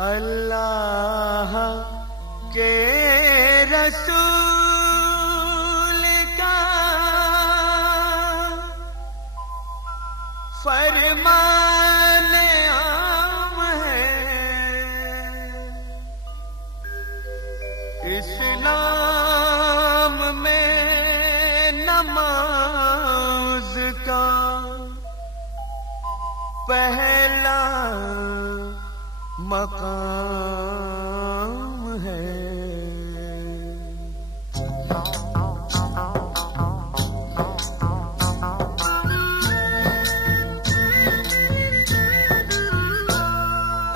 अल्लाह के रसूल का फरमान आम है, इस्लाम में नमाज का पहला मकाम है।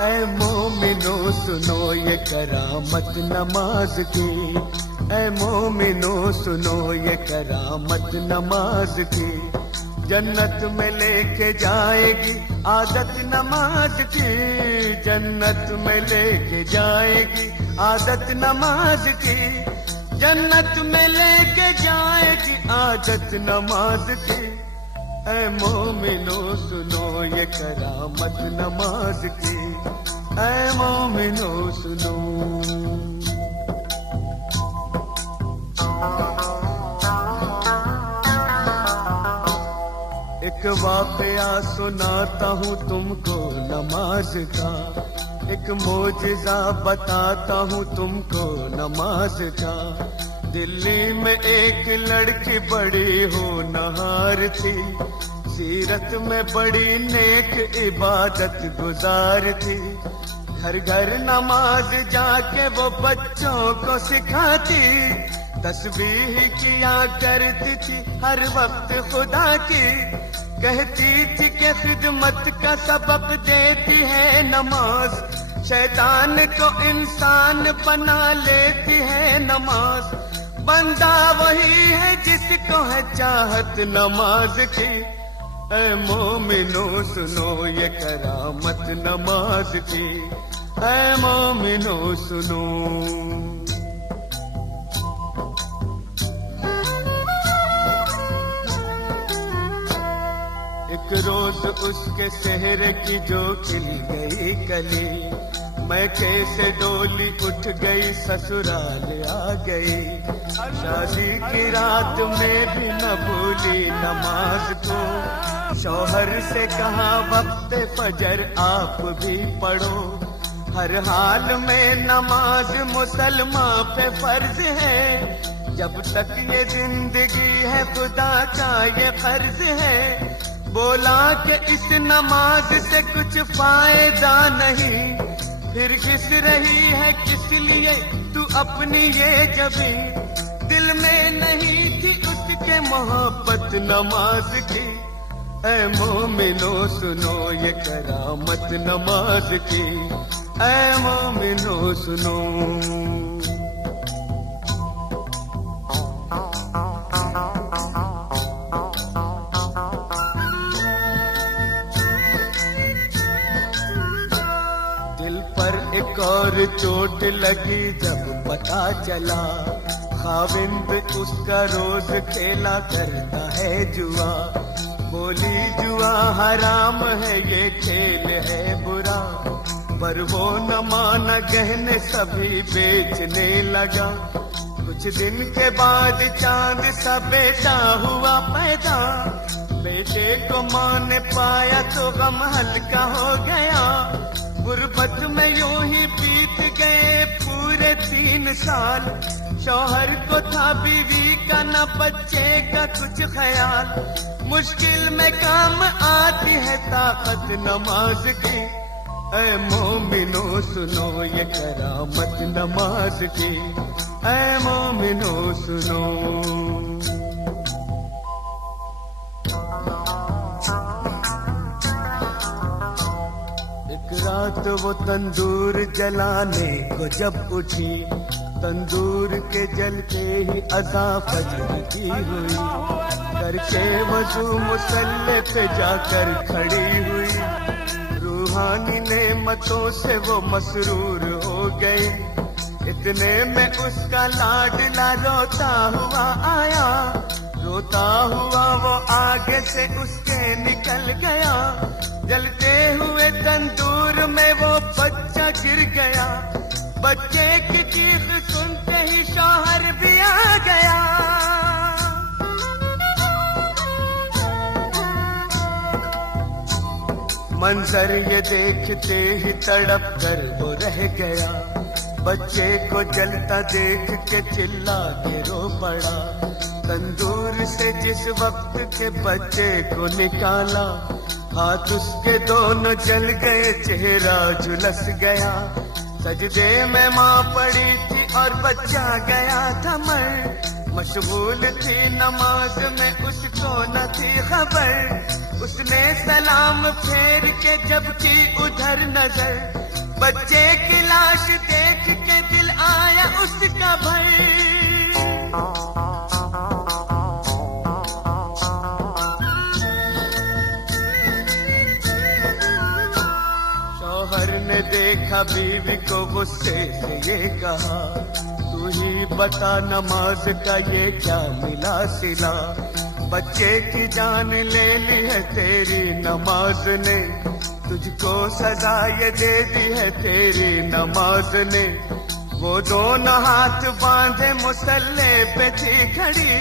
ऐ मोमिनो सुनो ये करामत नमाज की, ऐ मोमिनो सुनो ये करामत नमाज की। जन्नत में लेके जाएगी आदत नमाज की, जन्नत में लेके जाएगी आदत नमाज की, जन्नत में लेके जाएगी आदत नमाज की। ऐ मोमिनो सुनो ये करामत नमाज की, ऐ मोमिनो सुनो। एक वाक़या सुनाता हूँ तुमको नमाज का, एक मौजिज़ा बताता हूँ तुमको नमाज का। दिल्ली में एक लड़की बड़ी होनहार थी, सीरत में बड़ी नेक इबादत गुजार थी। घर घर नमाज जाके वो बच्चों को सिखाती, तस्बीह किया करती थी हर वक्त खुदा की। कहती थी कि खिदमत का सबक देती है नमाज, शैतान को इंसान बना लेती है नमाज। बंदा वही है जिसको है चाहत नमाज की। ऐ मोमिनो सुनो ये करामत नमाज की, ऐ मोमिनो सुनो। एक रोज उसके सेहरे की जो खिल गई कली, मैं कैसे डोली उठ गई ससुराल आ गई। शादी की रात में भी न भूली नमाज को, शौहर से कहा वक्त फजर आप भी पढ़ो। हर हाल में नमाज मुसलमान पे फर्ज है, जब तक ये जिंदगी है खुदा का ये फर्ज है। बोला कि इस नमाज से कुछ फायदा नहीं, फिर किस रही है किस लिए तू अपनी ये जबी। दिल में नहीं थी उसके मोहब्बत नमाज की। ऐ मोमिनो सुनो ये करामत नमाज की, ऐ मोमिनो सुनो। एक और चोट लगी जब पता चला, खाविंद उसका रोज खेला करता है जुआ। बोली जुआ हराम है ये खेल है बुरा, पर वो न माना गहने सभी बेचने लगा। कुछ दिन के बाद चांद सा बेटा हुआ पैदा, बेटे को माँ ने पाया तो गम हल्का हो गया। गुर्बत में यूं ही बीत गए पूरे 3 साल, शौहर को था बीवी का न बच्चे का कुछ ख्याल। मुश्किल में काम आती है ताकत नमाज की। ऐ मोमिनो सुनो ये करामत नमाज की, ऐ मोमिनो सुनो। रात वो तंदूर जलाने को जब उठी, तंदूर के जलते ही अज़ा फज्र की हुई। करके वज़ू मुसल्ले पे जाकर खड़ी हुई, रूहानी नेमतों से वो मसरूर हो गई। इतने में उसका लाडला रोता हुआ आया, रोता हुआ वो आगे से उसके निकल गया। जलते हुए तंदूर में वो बच्चा गिर गया। बच्चे की चीख सुनते ही शौहर भी आ गया। मंजर ये देखते ही तड़प कर वो रह गया। बच्चे को जलता देख के चिल्ला के रो पड़ा। तंदूर से जिस वक्त के बच्चे को निकाला, हाथ उसके दोनों जल गए, चेहरा झुलस गया। सजदे में माँ पड़ी थी और बच्चा गया था मर। मशगूल थी नमाज में, उसको न थी खबर। उसने सलाम फेर के जब की उधर नजर, बच्चे की लाश देख के दिल आया उसका भर। शौहर ने देखा बीवी को गुस्से से ये कहा, तू ही बता नमाज का ये क्या मिला सिला। बच्चे की जान ले ली है तेरी नमाज ने, तुझको सजा ये दे दी है तेरी नमाज ने। वो दोनों हाथ बांधे मुसल्ले पे थी खड़ी।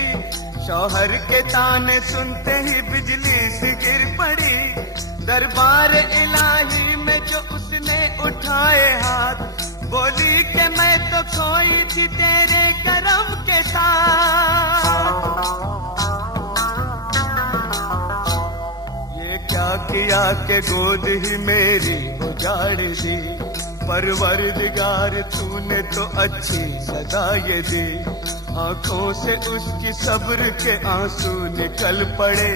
शौहर के ताने सुनते ही बिजली सी गिर पड़ी। दरबार इलाही में जो उसने उठाए हाथ, बोली कि मैं तो खोई थी तेरे करम के साथ। ये क्या किया कि गोद ही मेरी उजाड़ दी। परवरदिगार तूने तो अच्छी सदा ये दी। आंखों से उसकी सब्र के आंसू निकल पड़े।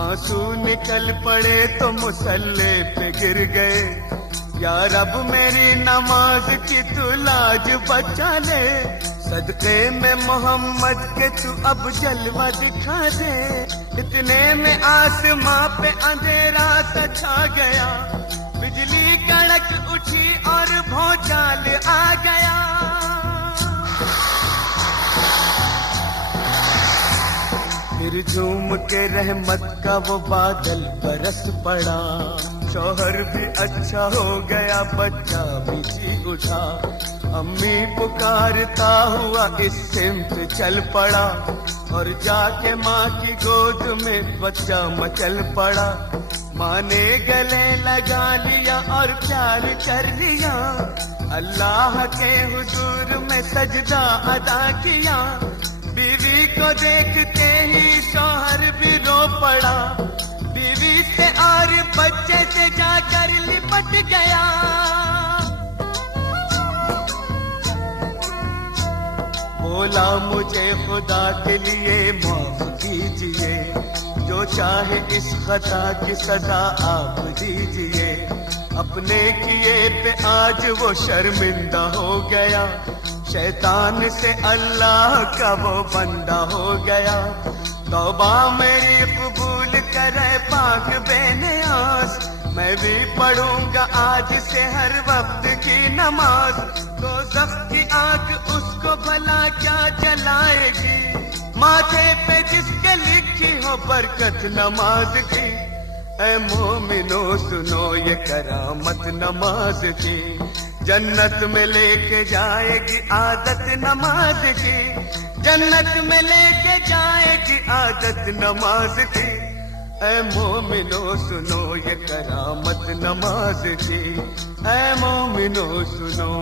आंसू निकल पड़े तो मुसल्ले पे गिर गए। या रब मेरी नमाज की तू लाज बचा ले। सदके में मोहम्मद के तू अब जलवा दिखा दे। इतने में आसमां पे अंधेरा सा छा गया। बिजली कड़क उठी और भौचाल आ गया। फिर झूम के रहमत का वो बादल बरस पड़ा। शौहर भी अच्छा हो गया, बच्चा भी जी उठा। अम्मी पुकारता हुआ इस सिमत चल पड़ा। और जाके माँ की गोद में बच्चा मचल पड़ा। माँ ने गले लगा लिया और प्यार कर लिया। अल्लाह के हुजूर में सजदा अदा किया। बीवी को देखते ही शौहर भी रो पड़ा। बीवी से और बच्चे से जाकर लिपट गया। बोला मुझे खुदा के लिए माफ कीजिए। जो चाहे इस खता की सजा आप दीजिए। अपने किए पे आज वो शर्मिंदा हो गया। शैतान से अल्लाह का वो बंदा हो गया। तौबा मेरी कबूल करे पाक बेनियाज। मैं भी पढ़ूंगा आज से हर वक्त की नमाज। दोज़ख की आग उसको भला क्या जलाएगी। माथे पे जिसके लिखी हो बरकत नमाज की। ऐ मोमिनो सुनो ये करामत नमाज की। जन्नत में लेके जाएगी आदत नमाज की। जन्नत में लेके जाएगी आदत नमाज की। ऐ मोमिनो सुनो ये करामत नमाज की। ऐ मोमिनो सुनो।